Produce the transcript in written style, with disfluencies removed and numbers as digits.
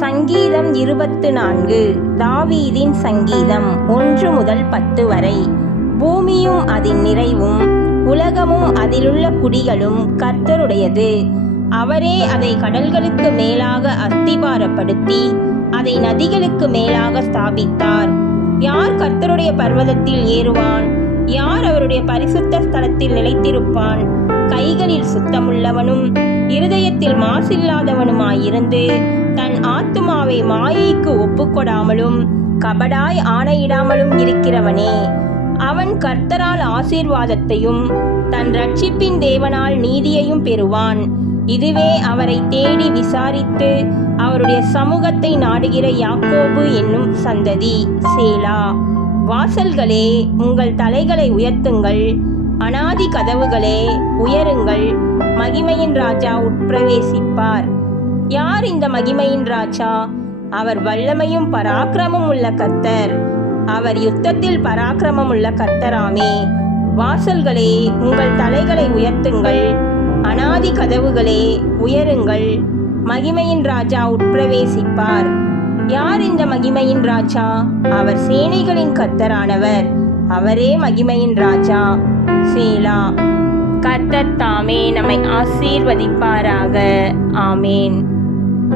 சங்கீதம் 24. தாவீதின் சங்கீதம் 1 முதல் 10 வரை. பூமியும் அதன் நிறைவும் உலகமும் அதிலுள்ள குடிகளும் கர்த்தருடையது. அவரே அதை கடல்களுக்கு மேலாக அஸ்திபாரப்படுத்தி அதை நதிகளுக்கு மேலாக ஸ்தாபித்தார். யார் கர்த்தருடைய பர்வதத்தில் ஏறுவான்? யார் அவருடைய பரிசுத்த ஸ்தலத்தில் நிலைத்திருப்பான்? கைகளில் சுத்தமுள்ளவனும் இருதயத்தில் மாசில்லாதவனுமாயிருந்து தன் ஆத்துமாவை மாயைக்கு ஒப்புக்கொடாமலும் கபடாய் ஆணையிடாமலும் இருக்கிறவனே. அவன் கர்த்தரால் ஆசீர்வாதத்தையும் தன் இரட்சிப்பின் தேவனால் நீதியையும் பெறுவான். இதுவே அவரை தேடி விசாரித்து அவருடைய சமூகத்தை நாடுகிற யாக்கோபு என்னும் சந்ததி. சேலா. வாசல்களே, உங்கள் தலைகளை உயர்த்துங்கள். அநாதி கதவுகளே, உயருங்கள். மகிமையின் ராஜா உட்பிரவேசிப்பார். யார் இந்த மகிமையின் ராஜா? அவர் வல்லமையும் பராக்கிரமும் உள்ள கர்த்தர். அவர் யுத்தத்தில் பராக்கிரமம் உள்ள கர்த்தராமே. வாசல்களே, உங்கள் தலைகளை உயர்த்துங்கள். அநாதி கதவுகளே, உயருங்கள். மகிமையின் ராஜா உட்பிரவேசிப்பார். யார் இந்த மகிமையின் ராஜா? அவர் சேனைகளின் கர்த்தரானவர். அவரே மகிமையின் ராஜா. சேலா. கர்த்தர் தாமே நம்மை ஆசீர்வதிப்பாராக. ஆமேன்.